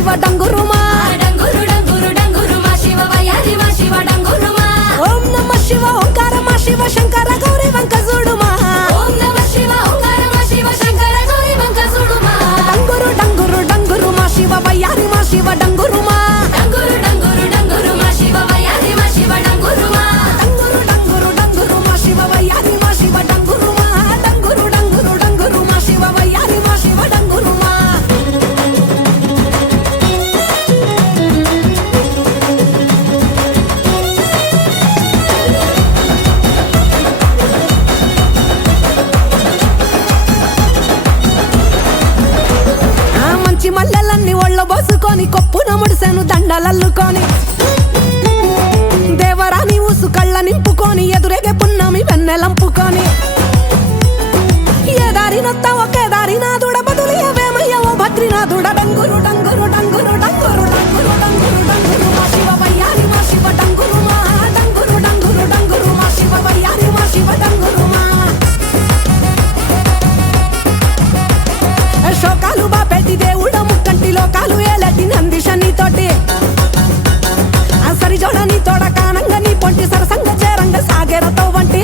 శివ డంగురుమా డంగురు డంగురు డంగురు మా శివ వయ్యారి మా శివ డంగురుమా ఓం నమ శివ ఓంకార మా శివ శంకర గౌరీ వంక చూడుమా ఓం నమ శివ ఓంకార మా శివ శంకర గౌరీ వంక చూడుమా డంగురు డంగురు డంగురు మా శివ వయ్యారి మా శివ డంగురుమా డంగురు డంగురు డంగురు మా శివ వయ్యారి మా శివ డంగురుమా డంగురు డంగురు డంగురు మా శివ వయ్యారి మా శివ డంగురుమా డంగురు డంగురు డంగురు మా శివ వయ్యారి మా శివ డంగురుమా మంచి మల్లెలన్నీ ఒళ్ళో బోసుకొని కొప్పున ముడిసెను దండలల్లుకొని దేవరాని ఊసు కళ్ళ నింపుకొని ఎదురేగే పున్నమి వెన్నెలంపుకొని ఏ దారినొత్తా ఒకే దారినాథుడ బదులియవేమయ్య ఓ భద్రినాథుడ డంగురు డంగురు డంగురు డంగురు డంగురు డంగురు డంగురు మా శివ వయ్యారి మా శివ డంగురుమా డంగురు డంగురు డంగురు మా శివ వయ్యారి మా శివ డంగురుమా శోకాలు బాపెట్టి దేవుడ ముక్కంటి లోకాలు ఏలటి నందిషని తోటి సరిజోడ నీ తోడ కానంగ నీ పొంటి సరసంగ చేరంగ సాగేరతో వంటి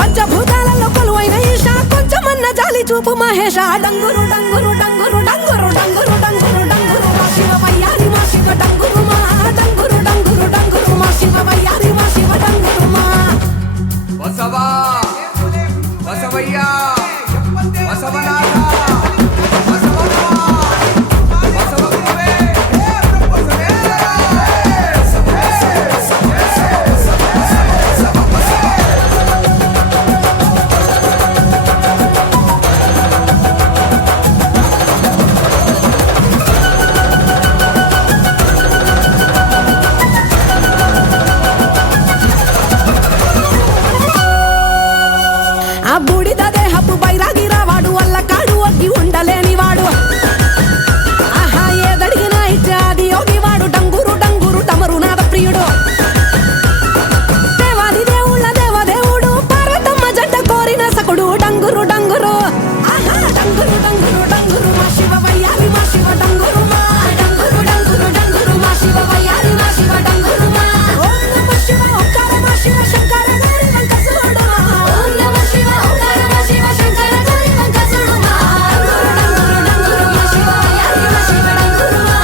పంచభూతాలలో కొలువైన ఈశ కొంచెమన్న జాలి చూపు మహేష డంగురు డంగురు డంగురు డంగురు డంగురు డంగురు డంగురు మా శివ వయ్యారి మా శివ డంగురుమా డంగురు డంగురు డంగురు మా శివ వయ్యారి మా శివ డంగురుమా బసవా బసవయ్యా బసవనాథ ఆ బూడిద దేహపు బైరాగి రావాడు వల్ల కాడు ఒగ్గి ఉండలేని వాడు ఆహా ఏదడిగినా ఇచ్చే ఆది యోగి వాడు డంగురు డంగురు డమరునాథ ప్రియుడు దేవాది దేవుళ్ళ దేవదేవుడు పార్వతమ్మ జంట కోరిన సకుడు డంగురు డంగురు ఆహా డంగురు డంగురు డంగురు మా శివ వయ్యారి మా శివ డంగురుమా డంగురు డంగురు డంగురు మా శివ వయ్యారి మా శివ డంగురుమా ఓం నమ శివ ఓంకార మా శివ శంకర గౌరీ వంక చూడుమా ఓం నమ శివ ఓంకార మా శివ శంకర గౌరీ వంక చూడుమా డంగురు డంగురు మా శివ వయ్యారి మా శివ డంగురుమా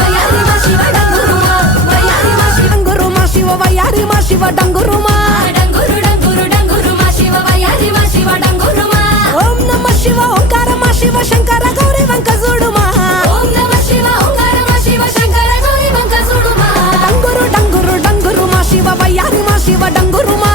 వయ్యారి మా శివ డంగురుమా వయ్యారి మా శివ డంగురు మా శివ వయ్యారి మా శివ డంగురుమా డంగురు డంగురు డంగురు మా శివ వయ్యారి మా శివ డంగురుమా ఓం నమ శివ ఓంకార మా శివ శంకర గౌరీ వంక చూడుమా ఓం నమ శివ ఓంకార మా శివ శంకర గౌరీ వంక చూడుమా డంగురు డంగురు డంగురు మా శివ వయ్యారి మా శివ డంగురుమా